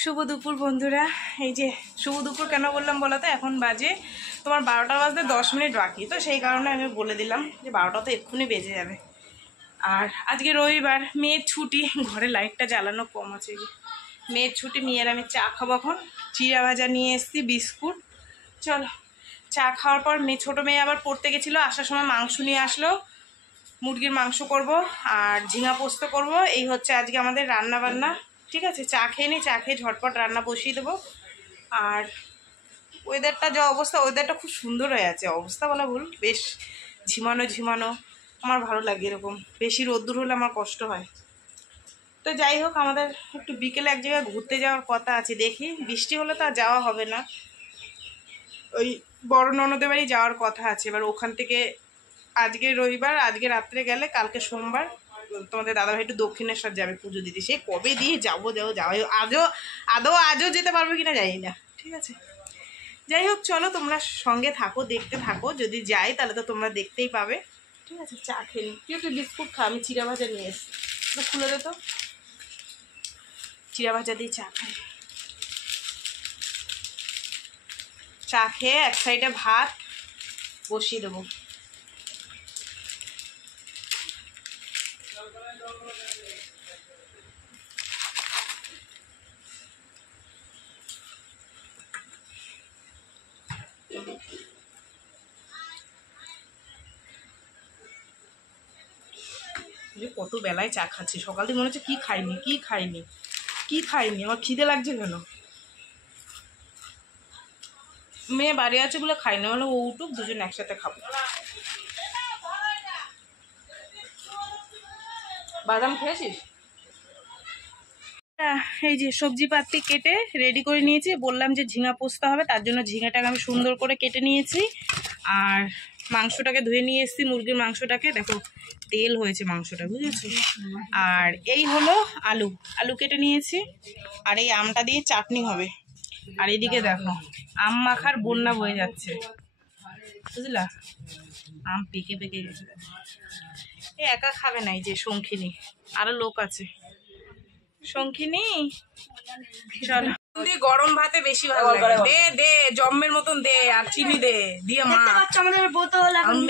শুভ দুপুর বন্ধুরা। এই যে শুভ দুপুর কেন বললাম বলো তো, এখন বাজে তোমার 12টা বাজতে 10 মিনিট বাকি, তো সেই কারণে আমি বলে দিলাম যে 12টা তো এক্ষুনি বেজে যাবে। আর আজকে রবিবার, মেয়ের ছুটি, ঘরে লাইটটা জ্বালানো কম আছে। মেয়ের ছুটি, মেয়ের আমি চা খাবো। এখন চিড়া ভাজা নিয়ে এসেছি, বিস্কুট। চলো চা খাওয়ার পর ছোটো মেয়ে আবার পড়তে গেছিলো, আসার সময় মাংস নিয়ে আসলো। মুরগির মাংস করব আর ঝিঙা পোস্ত করব। এই হচ্ছে আজকে আমাদের রান্না বান্না। ঠিক আছে, চা খেয়ে নিই, চা খেয়ে ঝটপট রান্না বসিয়ে দেবো। আর ওয়েদারটা যা অবস্থা, ওয়েদারটা খুব সুন্দর হয়ে আছে। অবস্থা বলা ভুল, বেশ ঝিমানো ঝিমানো, আমার ভালো লাগে এরকম। বেশি রোদ্দুর হলে আমার কষ্ট হয়। তো যাই হোক, আমাদের একটু বিকেলে এক জায়গায় ঘুরতে যাওয়ার কথা আছে, দেখি বৃষ্টি হলে তো আর যাওয়া হবে না। ওই বড় ননদের বাড়ি যাওয়ার কথা আছে। এবার ওখান থেকে আজকে রবিবার, আজকে রাত্রে গেলে কালকে সোমবার তোমাদের দাদাভাই একটু দক্ষিণেশ্বর যাবে পুজো দিতে। সে কবে দিয়ে যাবো আজও যেতে পারবে কিনা জানি না। ঠিক আছে, যাই হোক চলো তোমরা সঙ্গে থাকো, দেখতে থাকো। যদি যাই তাহলে তো তোমরা দেখতেই পাবে। ঠিক আছে, চা খেয়ে নি। তুই একটু বিস্কুট খা, আমি চিড়া ভাজা নিয়ে এসছি, খুলে দে তো। চিড়া ভাজা দিয়ে চা খাই। চা খেয়ে এক সাইডে ভাত বসিয়ে দেবো। কত বেলায় চা খাচ্ছি, সকাল থেকে মনে হচ্ছে কি খাইনি। আমার খিদে লাগছে কেন। মেয়ে বাড়ি আছে বলে খাই না, হলে ও উঠুক, দুজন একসাথে খাবো। বাদাম খেয়েছিস? এই যে সবজি পাতি কেটে রেডি করে নিয়েছি। বললাম যে ঝিঙা পোস্ত হবে, তার জন্য ঝিঙাটাকে আমি সুন্দর করে কেটে নিয়েছি। আর মাংসটাকে ধুয়ে নিয়ে এসেছি, মুরগির মাংসটাকে। দেখো তেল হয়েছে মাংসটা, বুঝেছো। আর এই হলো আলু কেটে নিয়েছি। আর এই আমটা দিয়ে চাটনি হবে। আর এদিকে দেখো আম মাখার বন্যা বয়ে যাচ্ছে, বুঝলা। আম পেকে গেছে। এ একা খাবে না, এই যে শঙ্খিনী, আরো লোক আছে। শঙ্খিনী চলো, গরম ভাতে বেশি ভালো লাগে। দে জম্মের মতন দে, আর চিনি দে দিয়ে মা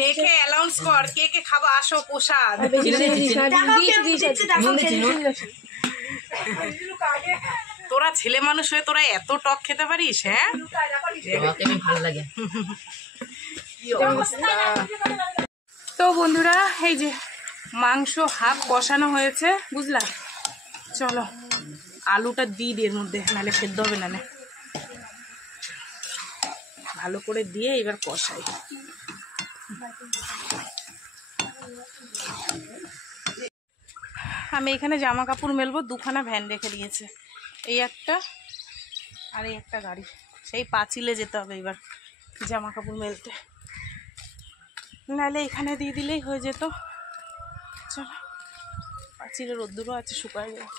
মেখে অ্যালাউন্স কর, কে কে খাবো আসো, প্রসাদ। তোরা ছেলে মানুষ হয়ে তোরা এত টক খেতে পারিস? হ্যাঁ, ভালো লাগে। তো বন্ধুরা, এই যে মাংস হাফ কষানো হয়েছে, বুঝলা। চলো আলুটা দিয়ে এর মধ্যে, নাহলে সেদ্ধ হবে না। ভালো করে দিয়ে এবার কষাই। আমি এখানে জামা কাপড় মেলবো, দুখানা ভ্যান রেখে দিয়েছে, এই একটা আর এই একটা গাড়ি। সেই পাঁচিলে যেতে হবে এবার জামা কাপড় মেলতে, নাহলে এখানে দিয়ে দিলেই হয়ে যেত। চলো, পাঁচিলে রোদ্দুরও আছে, শুকায় যাবে।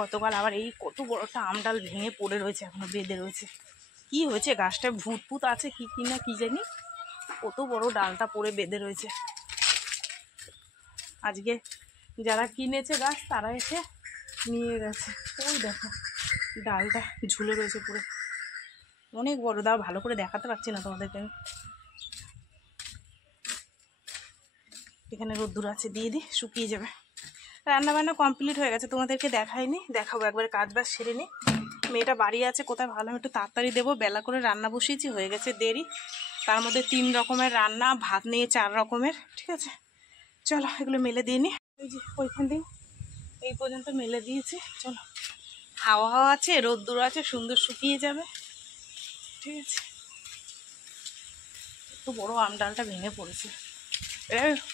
গতকাল আবার এই কত বড়টা আমডাল ভেঙে পড়ে রয়েছে, এখনো বেঁধে রয়েছে। কি হয়েছে গাছটা, ভূত আছে কি না কি জানি, কত বড় ডালটা পড়ে বেঁধে রয়েছে। আজকে যারা কিনেছে গাছ তারা এসে নিয়ে গেছে। ওই দেখো ডালটা ঝুলে রয়েছে পুরো, অনেক বড়। দাও ভালো করে দেখাতে পারছি না তোমাদেরকে। এখানে রোদ্দুর আছে, দিয়ে দিই, শুকিয়ে যাবে। রান্নাবান্না কমপ্লিট হয়ে গেছে, তোমাদেরকে দেখাইনি, দেখাবো একবারে। কাজ বাজ সেরে নি। মেয়েটা বাড়ি আছে কোথায়, ভালো একটু তাড়াতাড়ি দেবো। বেলা করে রান্না বসিয়েছি, হয়ে গেছে দেরি। তার মধ্যে 3 রকমের রান্না, ভাত নিয়ে 4 রকমের। ঠিক আছে, চলো এগুলো মেলে দিয়ে নি। ওই যে ওইখান দিয়ে এই পর্যন্ত মেলে দিয়েছি। চলো, হাওয়া আছে, রোদ্দুর আছে, সুন্দর শুকিয়ে যাবে। ঠিক আছে, একটু বড় আম ডালটা ভেঙে পড়েছে।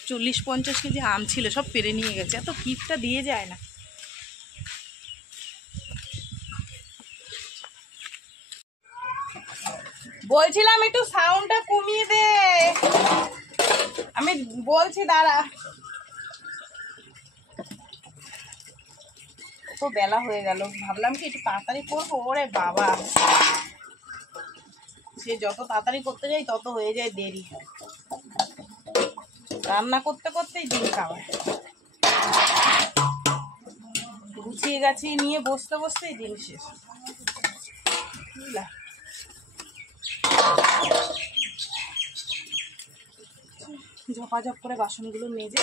40-50 কেজি আম ছিল, সব পেরে নিয়ে গেছে। এত কিপটা দিয়ে যায় না। বলছিলাম একটু সাউন্ডটা কমিয়ে দে, আমি বলছি দাঁড়া। তো বেলা হয়ে গেল, ভাবলাম কি একটু তাড়াতাড়ি করবো। ওরে বাবা, সে যত তাড়াতাড়ি করতে যাই তত হয়ে যায় দেরি। রান্না করতে করতেই দিন খাওয়ায়। গুছিয়ে গাছিয়ে নিয়ে বসতে বসতেই দিন শেষ, বুঝলা। ঝপাঝপ করে বাসনগুলো মেজে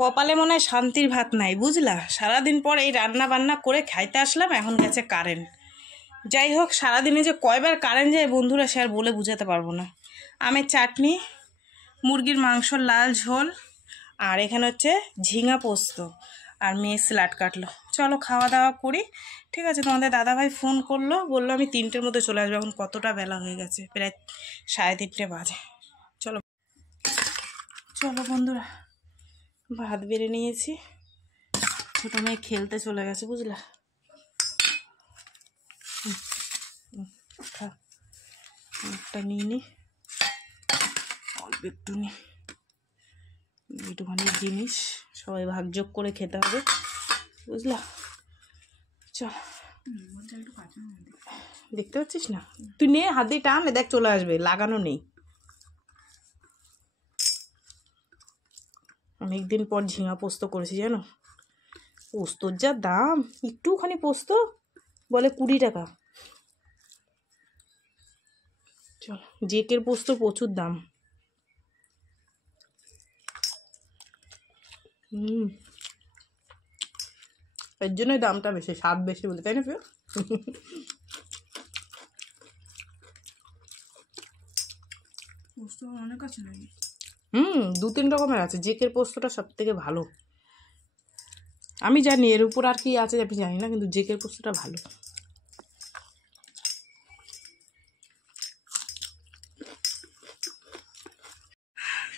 কপালে মনে হয় শান্তির ভাত নাই, বুঝলা। সারাদিন পর এই রান্না বান্না করে খাইতে আসলাম, এখন গেছে কারেন্ট। যাই হোক, সারাদিনে যে কয়বার কারেন্ট যায় বন্ধুরা সে আর বলে বুঝাতে পারবো না। আমের চাটনি, মুরগির মাংসর লাল ঝোল, আর এখানে হচ্ছে ঝিঙা পোস্ত, আর মেয়ে স্যালাড কাটলো। চলো খাওয়া দাওয়া করি, ঠিক আছে। তোমাদের দাদাভাই ফোন করলো, বললো আমি 3টের মধ্যে চলে আসবো। এখন কতটা বেলা হয়ে গেছে, প্রায় 3:30 বাজে। চলো চলো বন্ধুরা, ভাত বেড়ে নিয়েছি, ছোটো মেয়ে খেলতে চলে গেছে, বুঝলা। একটা নিয়ে নি, অল্প একটু নি, একটুখানি জিনিস সবাই ভাগযোগ করে খেতে হবে, বুঝলা। চল, দেখতে পাচ্ছিস না তুই, নে হাত দিয়ে টান, দেখ চলে আসবে, লাগানো নেই। অনেকদিন পর ঝিঙা পোস্ত করেছি, জানো। পোস্তর যা দাম, একটুখানি পোস্ত বলে 20 টাকা। চল, জেকের পোস্ত প্রচুর দাম। এর জন্যই দামটা বেশি, স্বাদ বেশি বলে, তাই না প্রিয়? পোস্ত অনেক আছে নাকি? 2-3 রকমের আছে। জেকের পোস্তটা সব থেকে ভালো, আমি জানি। এর উপর আর কি আছে আমি জানি না, কিন্তু জেকের পোস্তটা ভালো।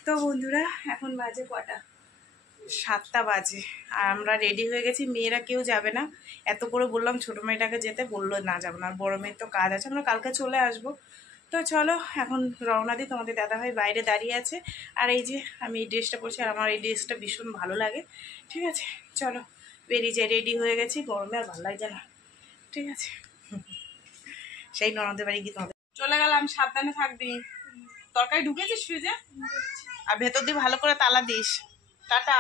তো বন্ধুরা, এখন বাজে কটা? 7টা বাজে, আর আমরা রেডি হয়ে গেছি। মেয়েরা কেউ যাবে না, এত করে বললাম ছোটো মেয়েটাকে যেতে, বললো না যাবো না। আর বড়ো মেয়ের তো কাজ আছে, আমরা কালকে চলে আসবো। তো চলো এখন রওনা দিই। তোমাদের দাদাভাই বাইরে দাঁড়িয়ে আছে, আর এই যে আমি এই ড্রেসটা পরছি, আর আমার এই ড্রেসটা ভীষণ ভালো লাগে, ঠিক আছে। চলো বেরিয়ে যাই, রেডি হয়ে গেছি, গরমে আর ভালো লাগছে না, ঠিক আছে। সেই ননদের বাড়ি গিয়ে তোমাদের চলে গেলাম, সাবধানে থাকবি। তরকারি ঢুকেছিস ফ্রিজে? আর ভেতর দিয়ে ভালো করে তালা দিস। টাটা।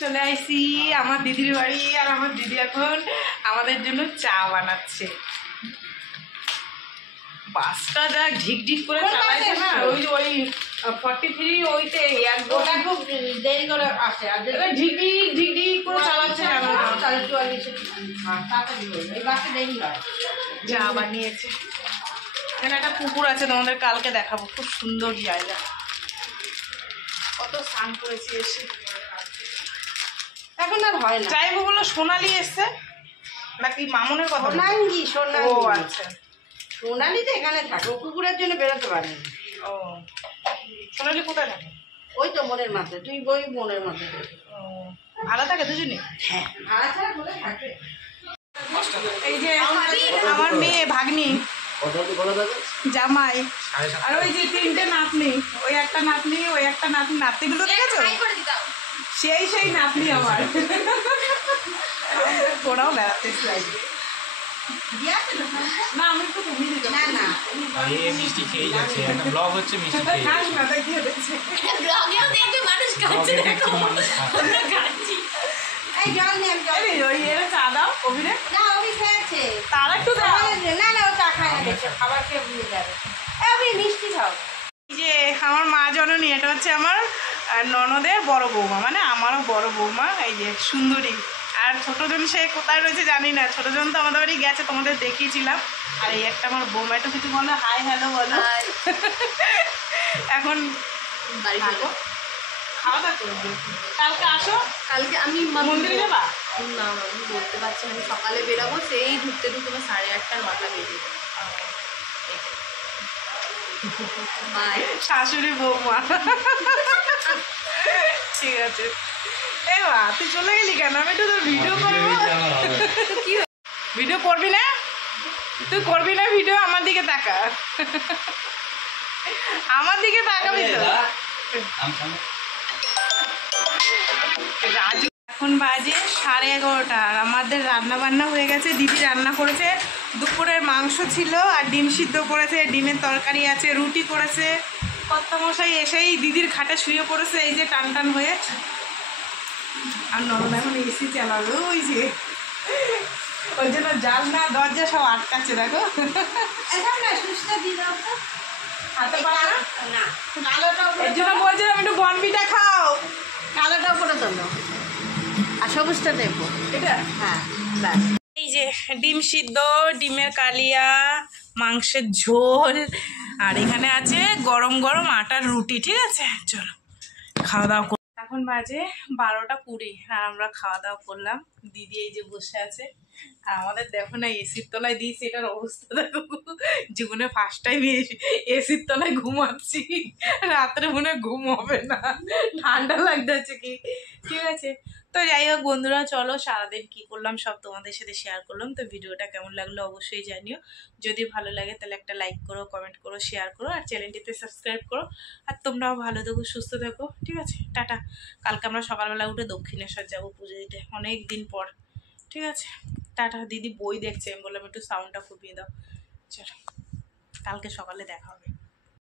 চলে আসি আমার দিদির বাড়ি, আর আমার দিদি এখন আমাদের জন্য চা বানাচ্ছে। বাসটা যা ঝিকঝিক করে চালাইছে না, ওই 43 ওইতে একদম খুব দেরি করে আসে, আর ঝিকঝিক ঝিকঝিক করে চালাচ্ছে, জানো না। 44 এই বাসে দেরি হয়। চা বানিয়েছে। এখানে একটা পুকুর আছে, তোমাদের কালকে দেখাবো, খুব সুন্দর জায়গা। কত স্নান করেছি এসে, এখন আর হয় না। চাইবো বলো, সোনালি এসছে নাকি মামুনের কথা? সোনালি। ও আচ্ছা, সোনালি তো এখানে থাকে, ও কুকুরের জন্য বেরোতে পারেনি। ও, সোনালি কোথায় থাকে? ওই তো মনের মাথায়, তুই বই মনের মাথায়। ও, ভালো থাকে দুজনে? হ্যাঁ, ভাড়া ছাড়া বলে থাকে। এই যে আমার মেয়ে ভাগ্নি, জামাই, আর ওই যে 3টে নাতনি, ওই একটা নাতনি, ওই একটা নাতনি। নাতনিগুলো দেখেছো? সেই নাতনি আমার। ওরাও বেড়াতে লাগবে। না আমি একটু কমিয়ে দিই। না মিষ্টি খেয়ে যাচ্ছে, একটা ব্লগ হচ্ছে, মিষ্টি খেয়ে খাস না, তাই কি হচ্ছে? ব্লগেও দেখবে মানুষ খাচ্ছে, আমরা খাচ্ছি। এই জল নিয়ে ওই এর চা দাও অভিরে। না অভি খেয়েছে, তার একটু দাও। না ও চা খায় না, দেখে খাবার খেয়ে ভুলে যাবে। অভি মিষ্টি খাও। এই যে আমার মা জননী, এটা হচ্ছে আমার ননদের বড় বৌমা, মানে আমারও বড় বৌমা। এই যে সুন্দরী। আর ছোটজন সে কোথায় রয়েছে জানি না, ছোটজন তো আমাদের বাড়ি গেছে, তোমাদের দেখিয়েছিলাম। আর এই একটা আমার বৌমা, একটু কিছু বলো, হাই হ্যালো বলো। এখন বাড়ি যাবো, খাওয়া দাওয়া করবো। কালকে আসো। কালকে আমি মন্দিরে যাবা? না আমি বলতে পারছি না, আমি সকালে বেরোবো, সেই ঢুকতে 8:30 9টা বেজে যাবে। শাশুড়ি বৌমা। ঠিক আছে, এ বা তুই চলে গেলি কেন? আমি একটু তোর ভিডিও করবো। কি ভিডিও করবি না? তুই করবি না ভিডিও? আমার দিকে তাকা, আমার দিকে তাকাবি তো। রাজু এখন বাজে 11:30 আর আমাদের রান্না বান্না হয়ে গেছে। দিদি রান্না করেছে, দুপুরের মাংস ছিল আর ডিম সিদ্ধ করেছে, ডিমের তরকারি আছে, রুটি করেছে। কর্তামশাই এসেই দিদির খাটে শুয়ে পড়েছে এই যে টান টান হয়ে। আর নরম এখন এসি চালাবে, ওই যে ওই জন্য জানলা দরজা সব আটকাচ্ছে। দেখো হাতে পারে না, এর জন্য বলছিলাম একটু বনবিটা খাও। কালোটা উপরে তোলো আর সবুজটা দেবো। এটা হ্যাঁ, এই যে ডিম সিদ্ধ, ডিমের কালিয়া, মাংসের ঝোল, আর এখানে আছে গরম গরম আটার রুটি। ঠিক আছে, চলো খাওয়া দাওয়া কর। এখন বাজে 12:20 আর আমরা খাওয়া দাওয়া করলাম। দিদি এই যে বসে আছে, আর আমাদের দেখো না এসির তলায় দিয়েছি, এটার অবস্থা দেখো। জীবনে ফার্স্ট টাইম এসির তলায় ঘুমাচ্ছি, রাত্রে মনে হয় ঘুম হবে না, ঠান্ডা লাগতেছে কি। ঠিক আছে, তো যাই হোক বন্ধুরা, চলো সারাদিন কি করলাম সব তোমাদের সাথে শেয়ার করলাম। তো ভিডিওটা কেমন লাগলো অবশ্যই জানিও। যদি ভালো লাগে তাহলে একটা লাইক করো, কমেন্ট করো, শেয়ার করো, আর চ্যানেলটিতে সাবস্ক্রাইব করো। আর তোমরাও ভালো থেকো, সুস্থ থেকো। ঠিক আছে, টাটা। কালকে আমরা সকালবেলা উঠে দক্ষিণেশ্বর যাবো পুজো দিতে, অনেক দিন পর। ঠিক আছে, টাটা। দিদি বই দেখছে, আমি বললাম একটু সাউন্ডটা কমিয়ে দাও। চলো, কালকে সকালে দেখা হবে।